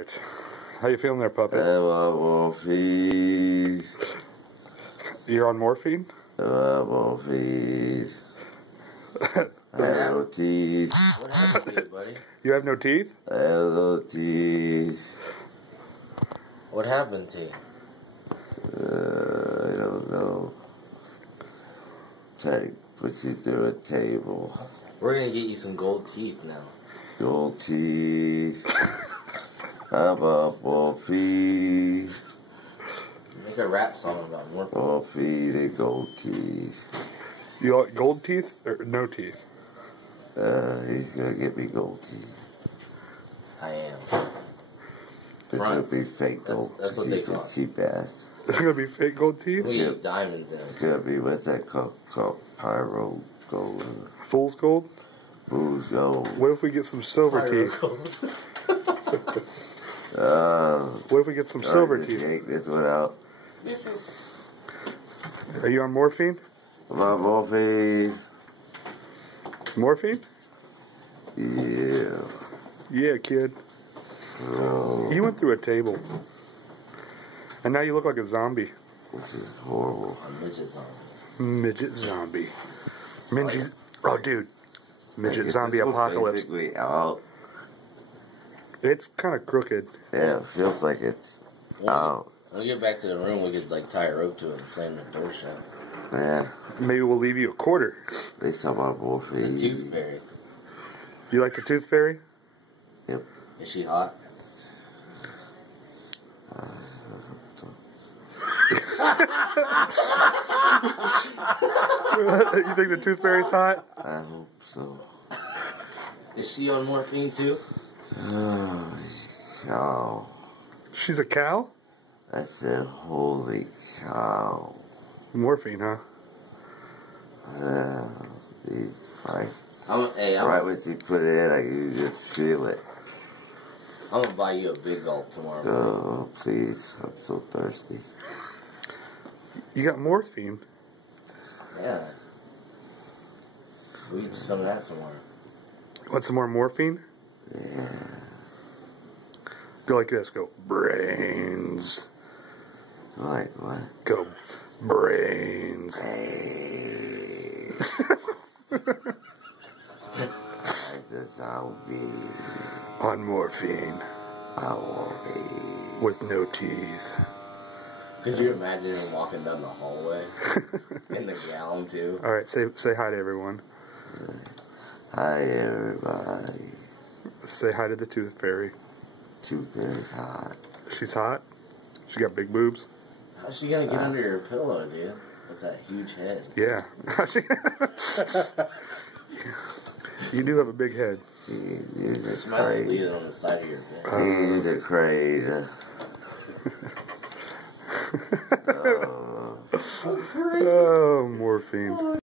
Alright. How you feeling there, puppet? I'm on morphine. You're on morphine? I'm on morphine. I have no teeth. What happened to you, buddy? You have no teeth? I have no teeth. What happened to you? I don't know. Trying to put you through a table. We're gonna get you some gold teeth now. Gold teeth. I'm on morphine. Make a rap song about morphine. Morphine and gold teeth. You want gold teeth or no teeth? He's gonna give me gold teeth. I am. It's gonna be fake gold. That's what they call it. Cheap ass. There's gonna be fake gold teeth? We need diamonds in It's it. gonna be what's that called pyro gold. Fool's gold? Fool's gold. What if we get some silver teeth? What if we get some silver teeth? Take this one out. This is. Are you on morphine? I'm on morphine. Morphine? Yeah. Yeah, kid. Oh, You went through a table. And now you look like a zombie. this is horrible. A midget zombie. Midget zombie. Midget. Oh, dude. Midget Like, zombie this looks apocalypse. basically out. It's kind of crooked. Yeah, it feels like it's out. When we get back to the room, we could like tie a rope to it and slam the door shut. Yeah. Maybe we'll leave you a quarter. At least I'm on The morphine. tooth fairy. You like the tooth fairy? Yep. Is she hot? You think the tooth fairy's hot? I hope so. Is she on morphine too? Oh, cow. She's a cow? I said, holy cow. Morphine, huh? These pipes. I'm Right when you put it in, I can just feel it. gonna buy you a big gulp tomorrow. Oh, please. I'm so thirsty. You got morphine. Yeah. We eat some of that tomorrow. Want some more morphine? Yeah. Go like this. Go brains. Like what? Go brains. Hey. Like the zombie. On morphine. I want me. With no teeth. Could you imagine him walking down the hallway in the gown too? Alright, say hi to everyone. Hi, everybody. Say hi to the tooth fairy. Tooth fairy's hot. She's hot. She got big boobs. How's she gonna get under your pillow, dude? With that huge head. Yeah. You do have a big head. You're just She might leave crazy. it on the side of your bed. You're the crazy. Oh, morphine.